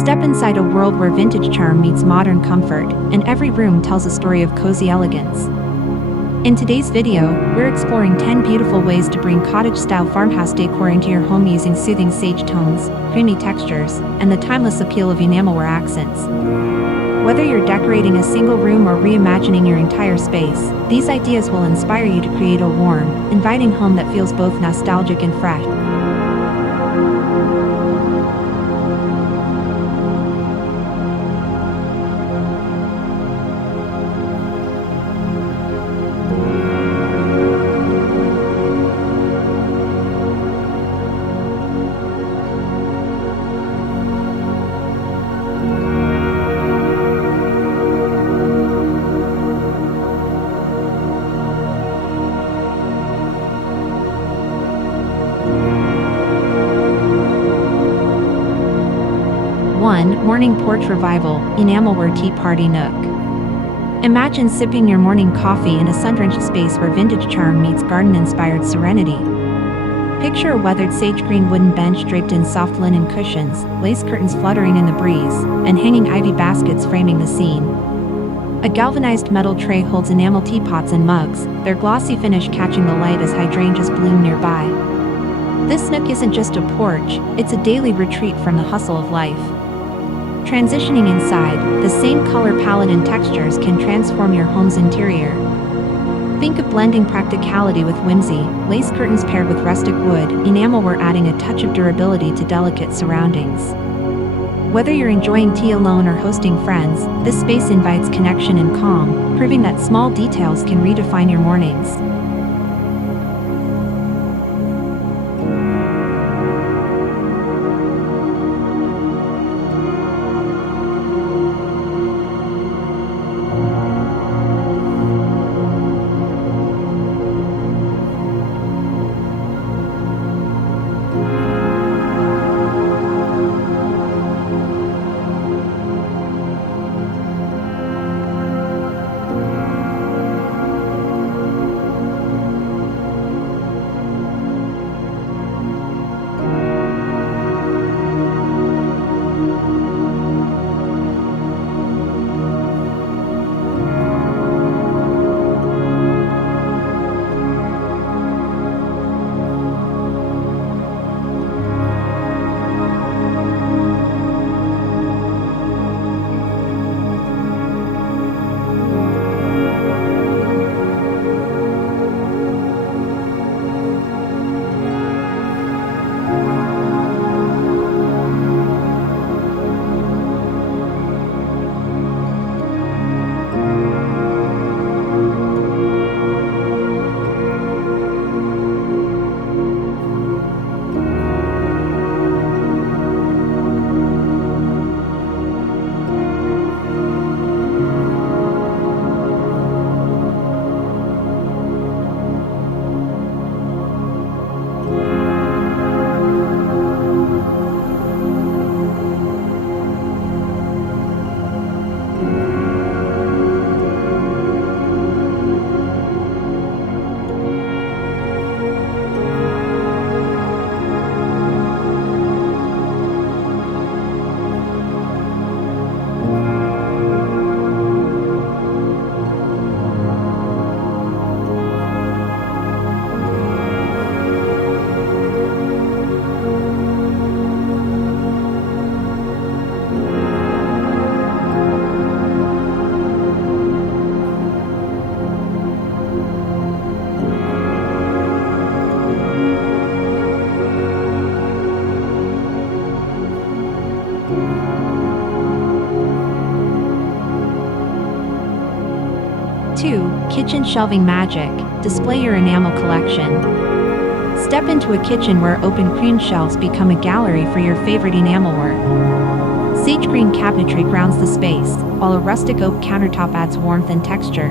Step inside a world where vintage charm meets modern comfort, and every room tells a story of cozy elegance. In today's video, we're exploring 10 beautiful ways to bring cottage-style farmhouse decor into your home using soothing sage tones, creamy textures, and the timeless appeal of Enamelware accents. Whether you're decorating a single room or reimagining your entire space, these ideas will inspire you to create a warm, inviting home that feels both nostalgic and fresh. Morning Porch Revival, Enamelware Tea Party Nook. Imagine sipping your morning coffee in a sun-drenched space where vintage charm meets garden-inspired serenity. Picture a weathered sage green wooden bench draped in soft linen cushions, lace curtains fluttering in the breeze, and hanging ivy baskets framing the scene. A galvanized metal tray holds enamel teapots and mugs, their glossy finish catching the light as hydrangeas bloom nearby. This nook isn't just a porch, it's a daily retreat from the hustle of life. Transitioning inside, the same color palette and textures can transform your home's interior. Think of blending practicality with whimsy, lace curtains paired with rustic wood, Enamelware adding a touch of durability to delicate surroundings. Whether you're enjoying tea alone or hosting friends, this space invites connection and calm, proving that small details can redefine your mornings. Kitchen Shelving Magic, display your enamel collection. Step into a kitchen where open cream shelves become a gallery for your favorite enamelware. Sage green cabinetry grounds the space, while a rustic oak countertop adds warmth and texture.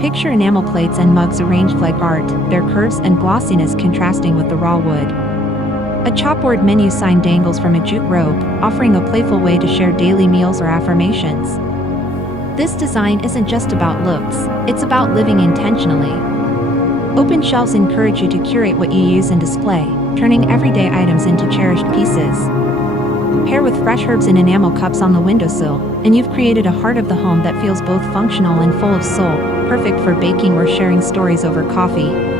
Picture enamel plates and mugs arranged like art, their curves and glossiness contrasting with the raw wood. A chopboard menu sign dangles from a jute rope, offering a playful way to share daily meals or affirmations. This design isn't just about looks, it's about living intentionally. Open shelves encourage you to curate what you use and display, turning everyday items into cherished pieces. Pair with fresh herbs and enamel cups on the windowsill, and you've created a heart of the home that feels both functional and full of soul, perfect for baking or sharing stories over coffee.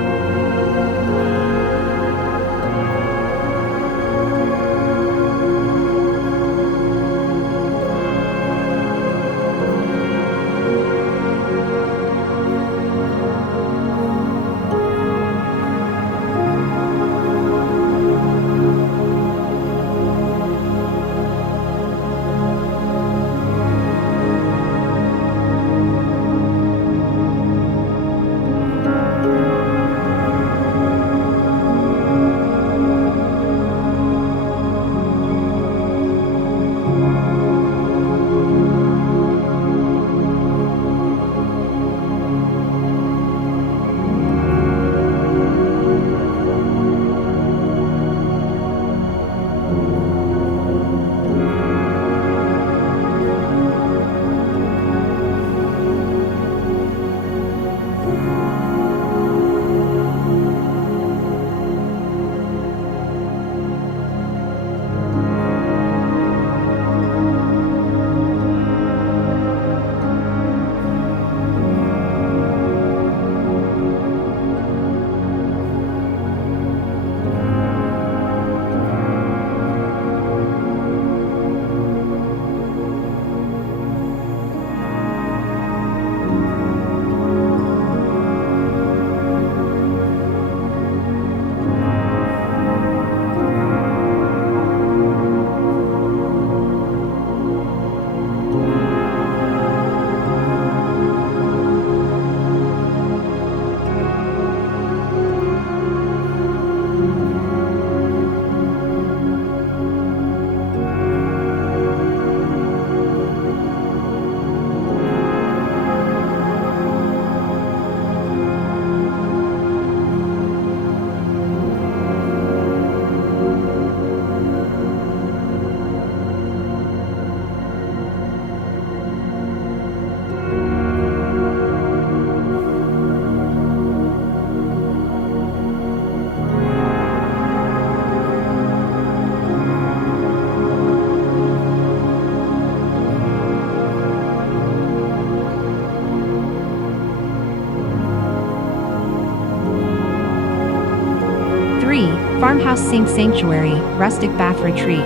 Farmhouse Sink Sanctuary, Rustic Bath Retreat.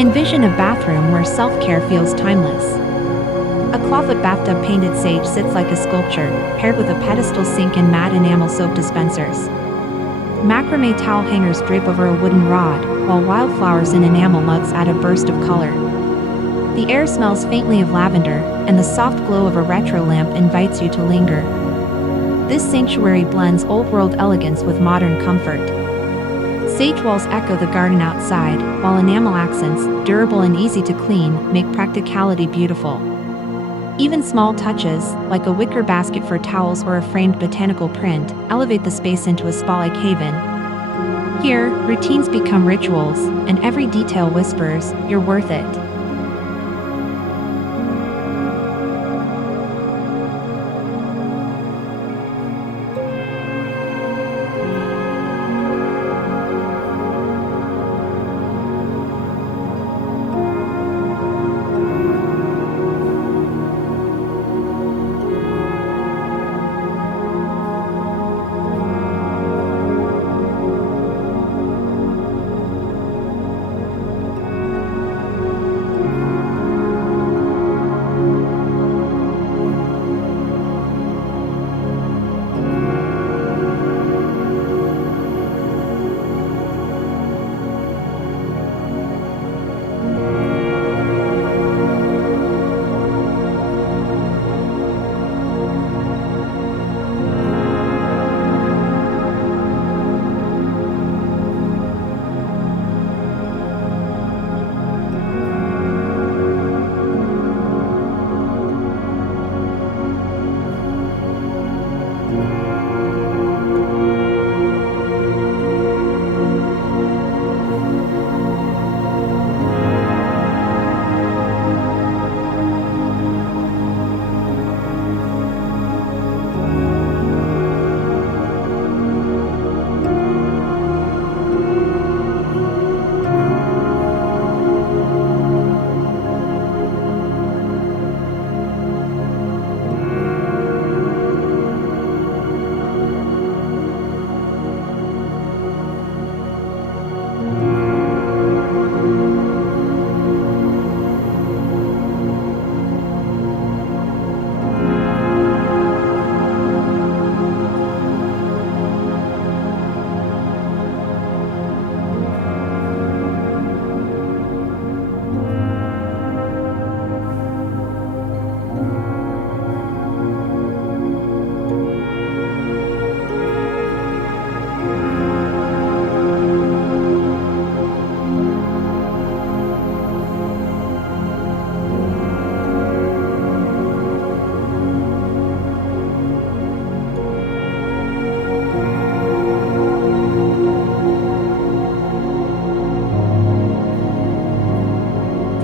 Envision a bathroom where self-care feels timeless. A clawfoot bathtub painted sage sits like a sculpture, paired with a pedestal sink and matte enamel soap dispensers. Macrame towel hangers drape over a wooden rod, while wildflowers in enamel mugs add a burst of color. The air smells faintly of lavender, and the soft glow of a retro lamp invites you to linger. This sanctuary blends old-world elegance with modern comfort. Sage walls echo the garden outside, while enamel accents, durable and easy to clean, make practicality beautiful. Even small touches, like a wicker basket for towels or a framed botanical print, elevate the space into a spa-like haven. Here, routines become rituals, and every detail whispers, "You're worth it."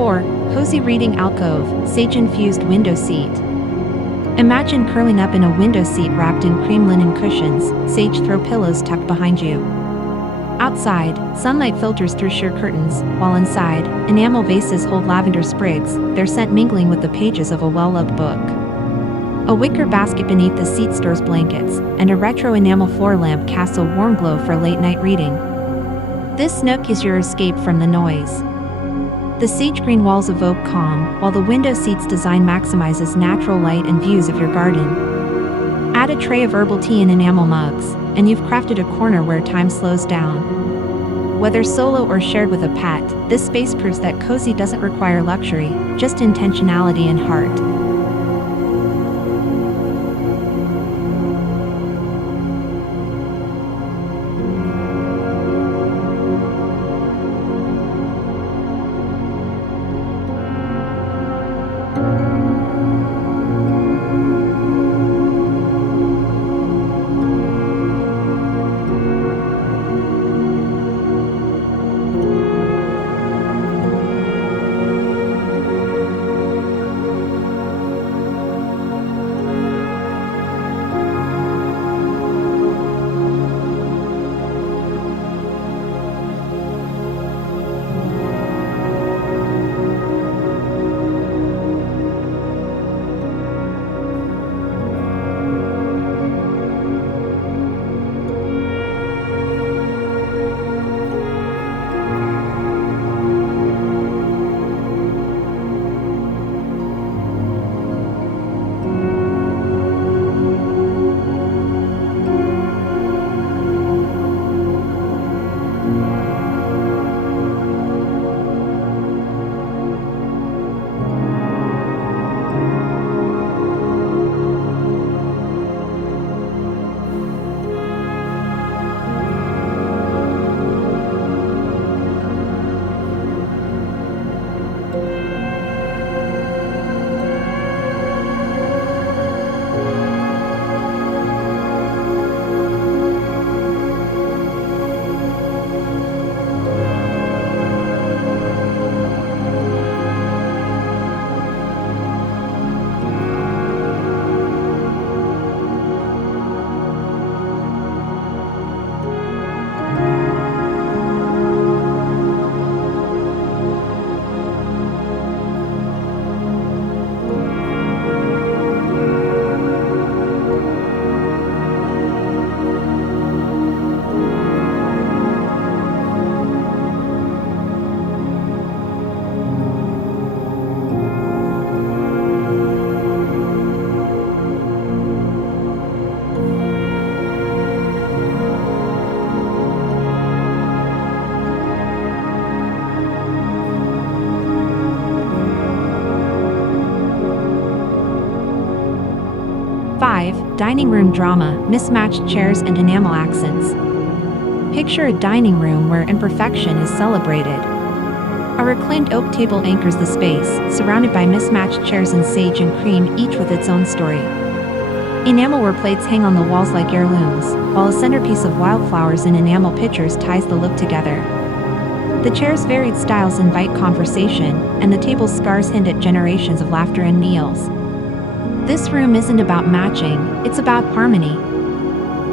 4. Cozy reading alcove, sage-infused window seat. Imagine curling up in a window seat wrapped in cream linen cushions, sage throw pillows tucked behind you. Outside, sunlight filters through sheer curtains, while inside, enamel vases hold lavender sprigs, their scent mingling with the pages of a well-loved book. A wicker basket beneath the seat stores blankets, and a retro enamel floor lamp casts a warm glow for late-night reading. This nook is your escape from the noise. The sage green walls evoke calm, while the window seat's design maximizes natural light and views of your garden. Add a tray of herbal tea and enamel mugs, and you've crafted a corner where time slows down. Whether solo or shared with a pet, this space proves that cozy doesn't require luxury, just intentionality and heart. Dining room drama, mismatched chairs and enamel accents. Picture a dining room where imperfection is celebrated. A reclaimed oak table anchors the space, surrounded by mismatched chairs in sage and cream, each with its own story. Enamelware plates hang on the walls like heirlooms, while a centerpiece of wildflowers in enamel pitchers ties the look together. The chairs' varied styles invite conversation, and the table's scars hint at generations of laughter and meals. This room isn't about matching, it's about harmony.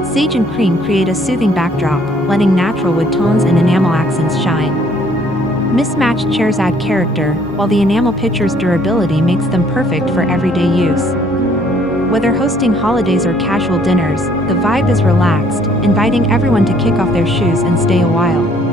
Sage and cream create a soothing backdrop, letting natural wood tones and enamel accents shine. Mismatched chairs add character, while the enamel pitcher's durability makes them perfect for everyday use. Whether hosting holidays or casual dinners, the vibe is relaxed, inviting everyone to kick off their shoes and stay a while.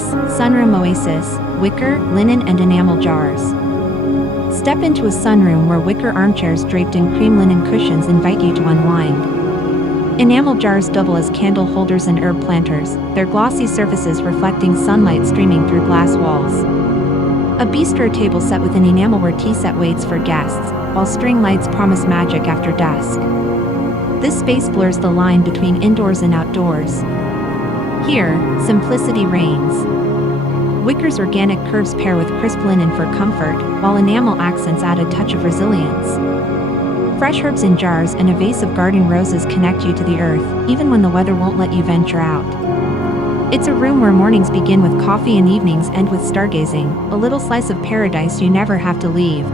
Nooks, Sunroom Oasis, Wicker, linen and enamel jars. Step into a sunroom where wicker armchairs draped in cream linen cushions invite you to unwind. Enamel jars double as candle holders and herb planters, their glossy surfaces reflecting sunlight streaming through glass walls. A bistro table set with an enamelware tea set waits for guests, while string lights promise magic after dusk. This space blurs the line between indoors and outdoors. Here, simplicity reigns. Wicker's organic curves pair with crisp linen for comfort, while enamel accents add a touch of resilience. Fresh herbs in jars and a vase of garden roses connect you to the earth, even when the weather won't let you venture out. It's a room where mornings begin with coffee and evenings end with stargazing, a little slice of paradise you never have to leave.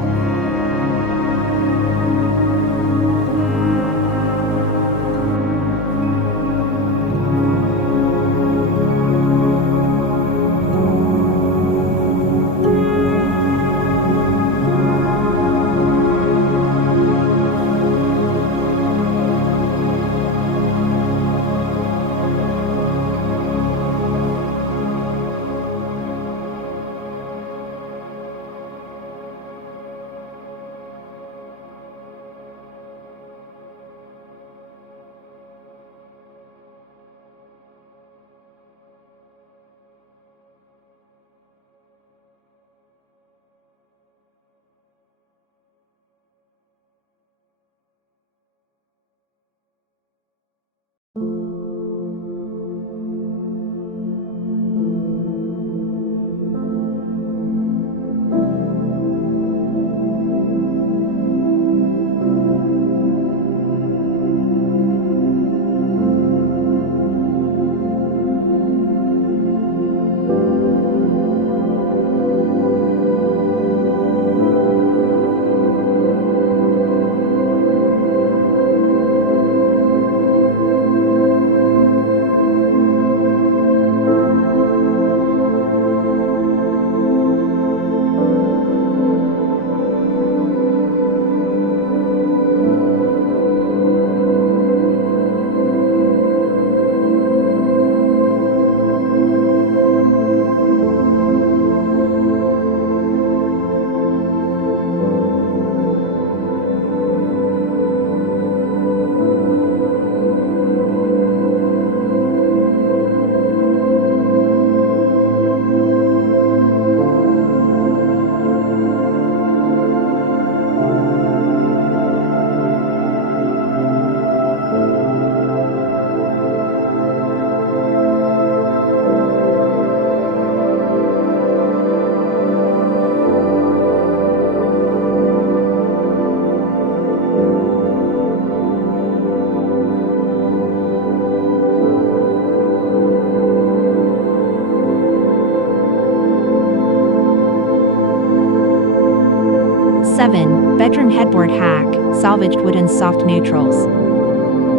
Bedroom headboard hack, salvaged wood and soft neutrals.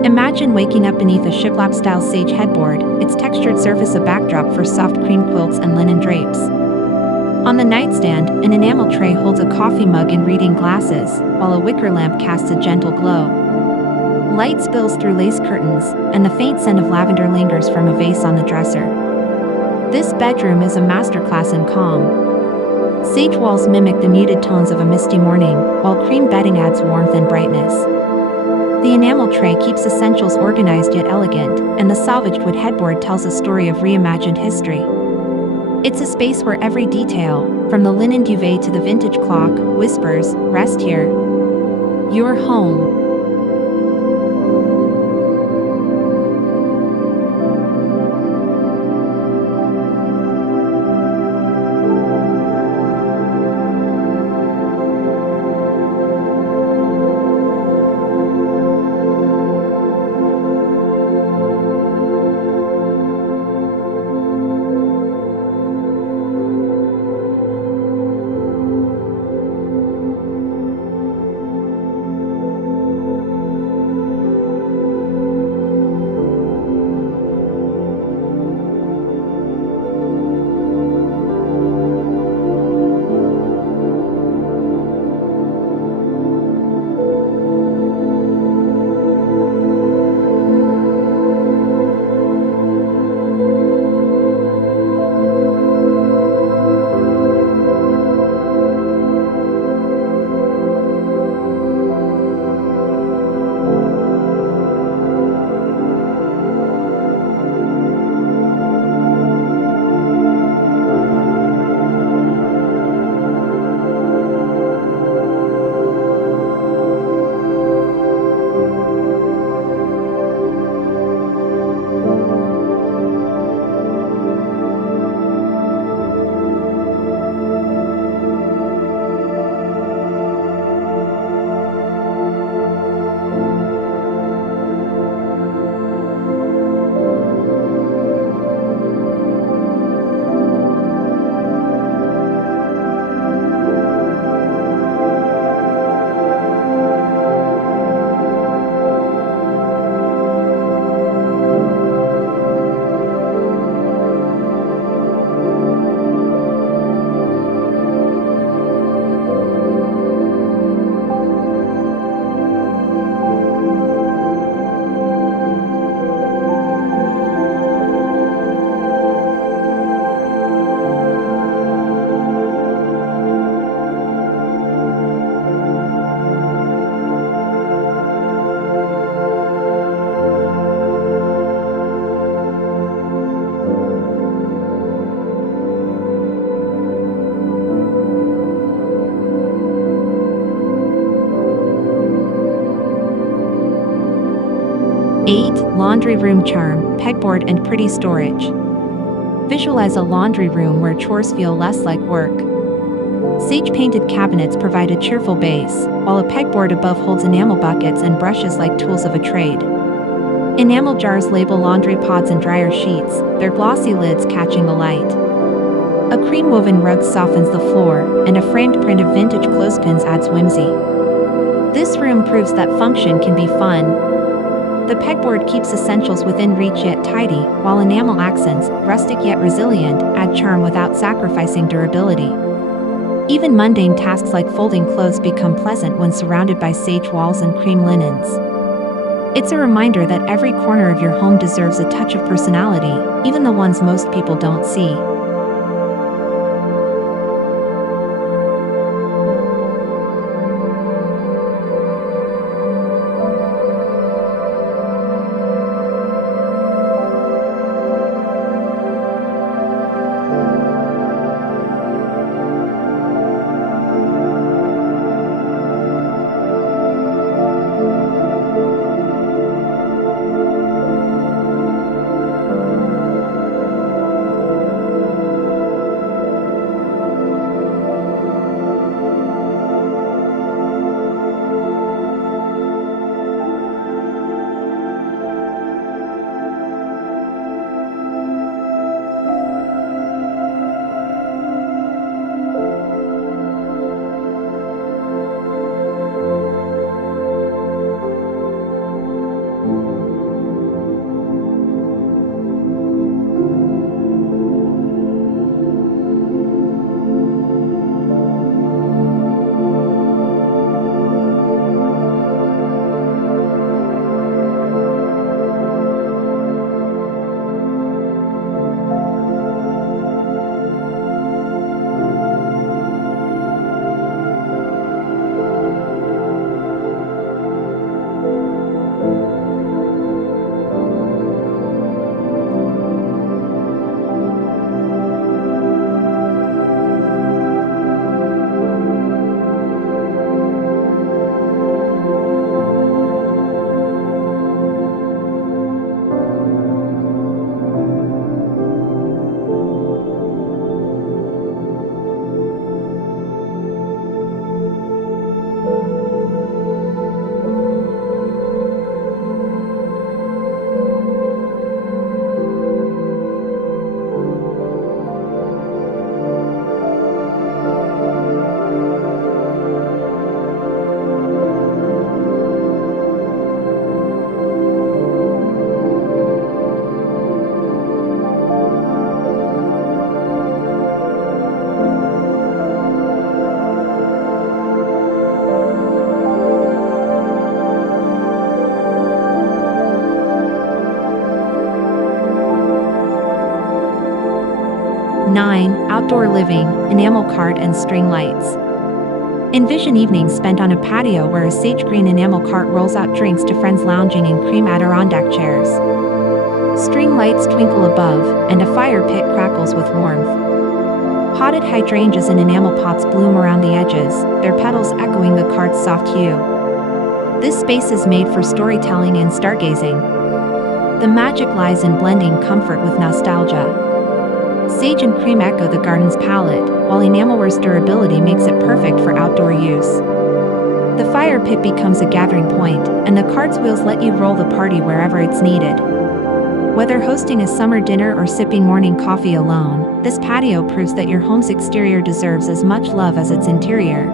Imagine waking up beneath a shiplap-style sage headboard, its textured surface a backdrop for soft cream quilts and linen drapes. On the nightstand, an enamel tray holds a coffee mug and reading glasses, while a wicker lamp casts a gentle glow. Light spills through lace curtains, and the faint scent of lavender lingers from a vase on the dresser. This bedroom is a masterclass in calm. Sage walls mimic the muted tones of a misty morning, while cream bedding adds warmth and brightness. The enamel tray keeps essentials organized yet elegant, and the salvaged wood headboard tells a story of reimagined history. It's a space where every detail, from the linen duvet to the vintage clock, whispers, "Rest here. You're home." laundry room charm, pegboard and pretty storage. Visualize a laundry room where chores feel less like work. Sage-painted cabinets provide a cheerful base, while a pegboard above holds enamel buckets and brushes like tools of a trade. Enamel jars label laundry pods and dryer sheets, their glossy lids catching the light. A cream-woven rug softens the floor, and a framed print of vintage clothespins adds whimsy. This room proves that function can be fun. The pegboard keeps essentials within reach yet tidy, while enamel accents, rustic yet resilient, add charm without sacrificing durability. Even mundane tasks like folding clothes become pleasant when surrounded by sage walls and cream linens. It's a reminder that every corner of your home deserves a touch of personality, even the ones most people don't see. Outdoor living, enamel cart and string lights. Envision evenings spent on a patio where a sage green enamel cart rolls out drinks to friends lounging in cream Adirondack chairs. String lights twinkle above, and a fire pit crackles with warmth. Potted hydrangeas in enamel pots bloom around the edges, their petals echoing the cart's soft hue. This space is made for storytelling and stargazing. The magic lies in blending comfort with nostalgia. Sage and cream echo the garden's palette, while enamelware's durability makes it perfect for outdoor use. The fire pit becomes a gathering point, and the cart's wheels let you roll the party wherever it's needed. Whether hosting a summer dinner or sipping morning coffee alone, this patio proves that your home's exterior deserves as much love as its interior.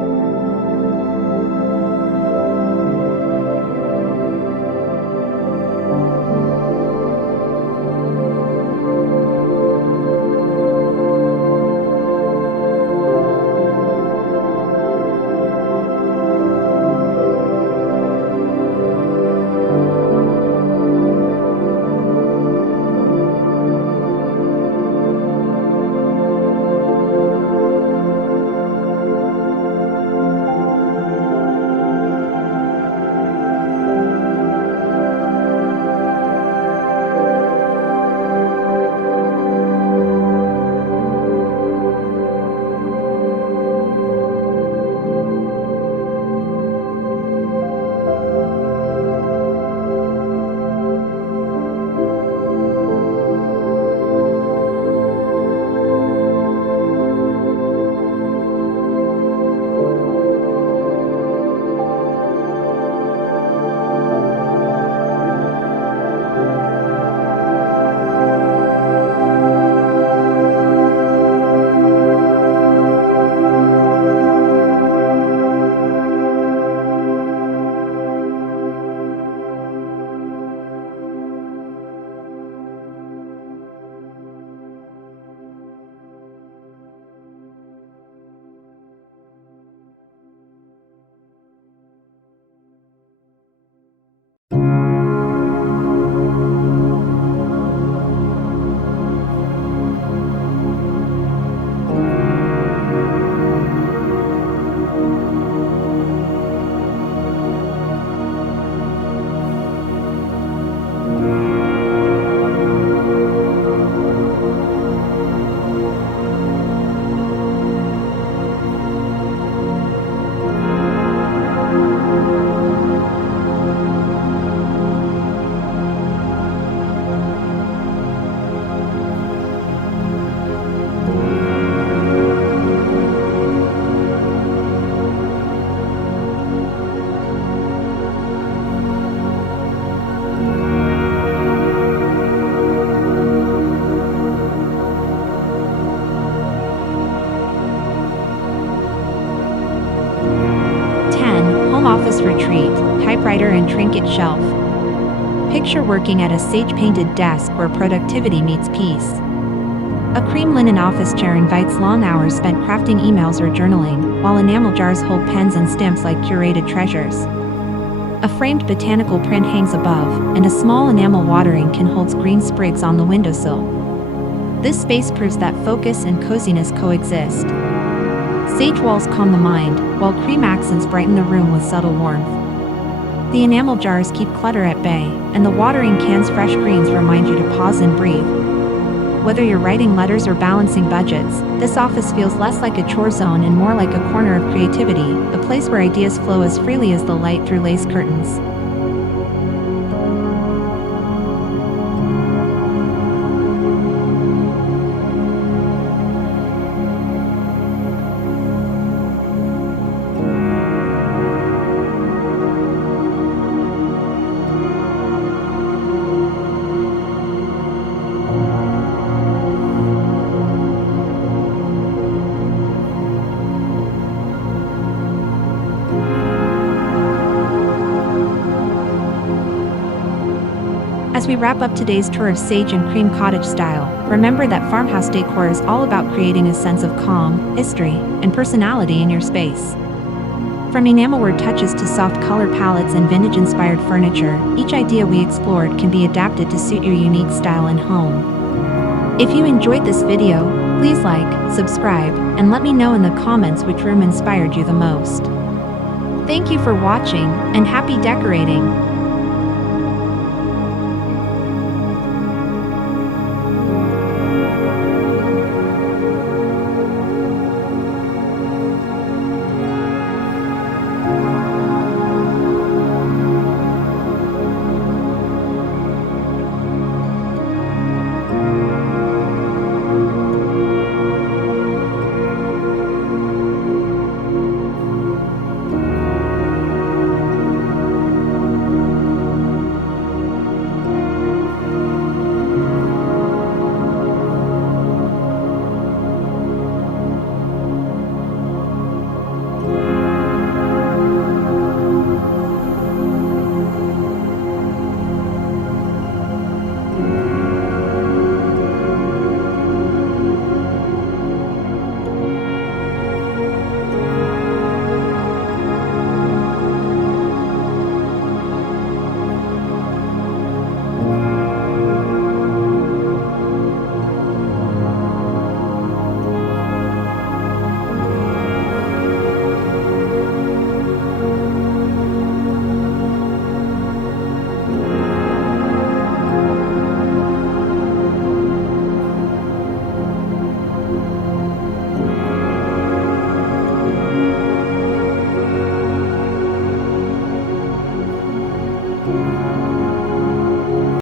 office retreat, typewriter and trinket shelf. Picture working at a sage-painted desk where productivity meets peace. A cream linen office chair invites long hours spent crafting emails or journaling, while enamel jars hold pens and stamps like curated treasures. A framed botanical print hangs above, and a small enamel watering can holds green sprigs on the windowsill. This space proves that focus and coziness coexist. Sage walls calm the mind, while cream accents brighten the room with subtle warmth. The enamel jars keep clutter at bay, and the watering can's fresh greens remind you to pause and breathe. Whether you're writing letters or balancing budgets, this office feels less like a chore zone and more like a corner of creativity, a place where ideas flow as freely as the light through lace curtains. As we wrap up today's tour of Sage and Cream Cottage style, remember that Farmhouse Decor is all about creating a sense of calm, history, and personality in your space. From Enamelware touches to soft color palettes and vintage-inspired furniture, each idea we explored can be adapted to suit your unique style and home. If you enjoyed this video, please like, subscribe, and let me know in the comments which room inspired you the most. Thank you for watching, and happy decorating!